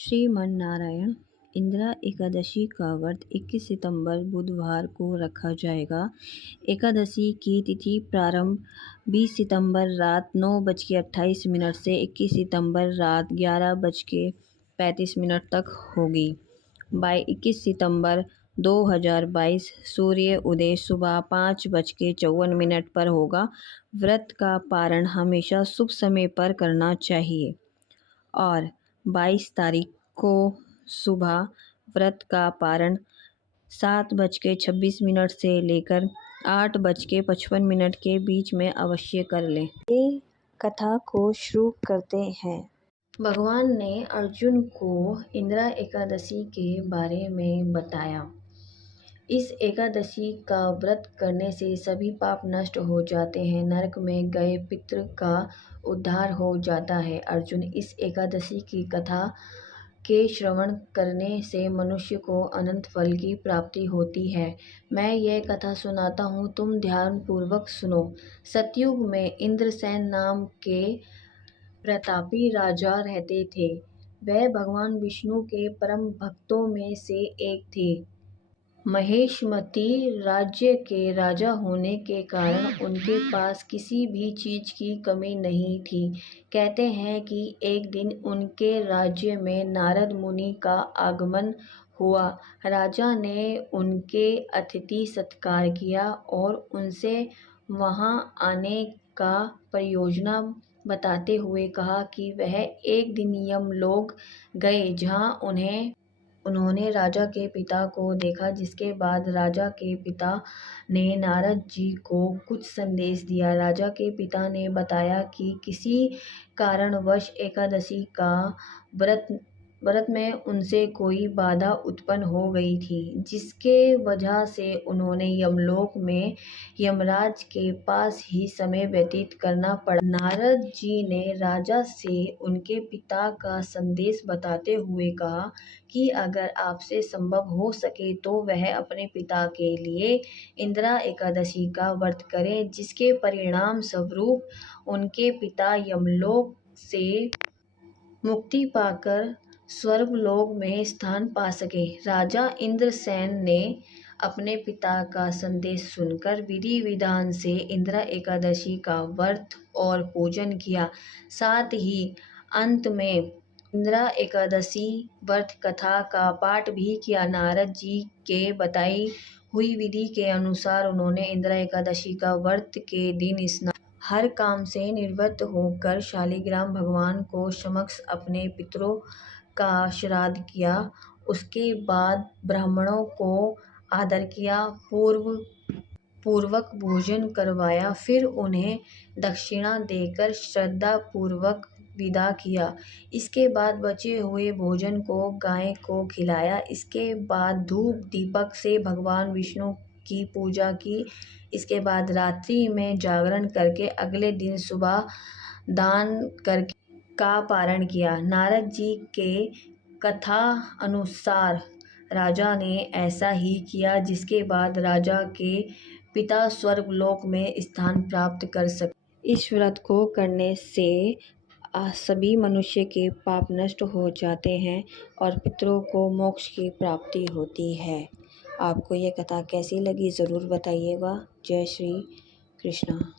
श्रीमन नारायण इंदिरा एकादशी का व्रत 21 सितंबर बुधवार को रखा जाएगा। एकादशी की तिथि प्रारंभ 20 सितंबर रात 9:28 से 21 सितंबर रात 11:35 तक होगी। 21 सितंबर 2022 सूर्य उदय सुबह 5:54 पर होगा। व्रत का पारण हमेशा शुभ समय पर करना चाहिए और 22 तारीख को सुबह व्रत का पारण 7:26 से लेकर 8:55 के बीच में अवश्य कर लें। ये कथा को शुरू करते हैं। भगवान ने अर्जुन को इंदिरा एकादशी के बारे में बताया। इस एकादशी का व्रत करने से सभी पाप नष्ट हो जाते हैं, नरक में गए पितृ का उद्धार हो जाता है। अर्जुन, इस एकादशी की कथा के श्रवण करने से मनुष्य को अनंत फल की प्राप्ति होती है। मैं यह कथा सुनाता हूँ, तुम ध्यान पूर्वक सुनो। सतयुग में इंद्रसेन नाम के प्रतापी राजा रहते थे। वह भगवान विष्णु के परम भक्तों में से एक थे। महेशमती राज्य के राजा होने के कारण उनके पास किसी भी चीज की कमी नहीं थी। कहते हैं कि एक दिन उनके राज्य में नारद मुनि का आगमन हुआ। राजा ने उनके अतिथि सत्कार किया और उनसे वहां आने का प्रयोजन बताते हुए कहा कि वह एक दिन यमलोक गए, जहां उन्होंने राजा के पिता को देखा। जिसके बाद राजा के पिता ने नारद जी को कुछ संदेश दिया। राजा के पिता ने बताया कि किसी कारणवश एकादशी का व्रत में उनसे कोई बाधा उत्पन्न हो गई थी, जिसके वजह से उन्होंने यमलोक में यमराज के पास ही समय व्यतीत करना पड़ा। नारद जी ने राजा से उनके पिता का संदेश बताते हुए कहा कि अगर आपसे संभव हो सके तो वह अपने पिता के लिए इंदिरा एकादशी का व्रत करें, जिसके परिणाम स्वरूप उनके पिता यमलोक से मुक्ति पाकर स्वर्गलोक में स्थान पा सके। राजा इंद्रसेन ने अपने पिता का संदेश सुनकर विधि विधान से इंदिरा एकादशी का व्रत और पूजन किया। साथ ही अंत में इंदिरा एकादशी व्रत कथा का पाठ भी किया। नारद जी के बताई हुई विधि के अनुसार उन्होंने इंदिरा एकादशी का व्रत के दिन स्नान हर काम से निवृत्त होकर शालिग्राम भगवान को समक्ष अपने पितरों का श्राद्ध किया। उसके बाद ब्राह्मणों को आदर किया, पूर्वक भोजन करवाया, फिर उन्हें दक्षिणा देकर श्रद्धा पूर्वक विदा किया। इसके बाद बचे हुए भोजन को गाय को खिलाया। इसके बाद धूप दीपक से भगवान विष्णु की पूजा की। इसके बाद रात्रि में जागरण करके अगले दिन सुबह दान करके का पारण किया। नारद जी के कथा अनुसार राजा ने ऐसा ही किया, जिसके बाद राजा के पिता स्वर्गलोक में स्थान प्राप्त कर सके। इस व्रत को करने से सभी मनुष्य के पाप नष्ट हो जाते हैं और पितरों को मोक्ष की प्राप्ति होती है। आपको ये कथा कैसी लगी ज़रूर बताइएगा। जय श्री कृष्णा।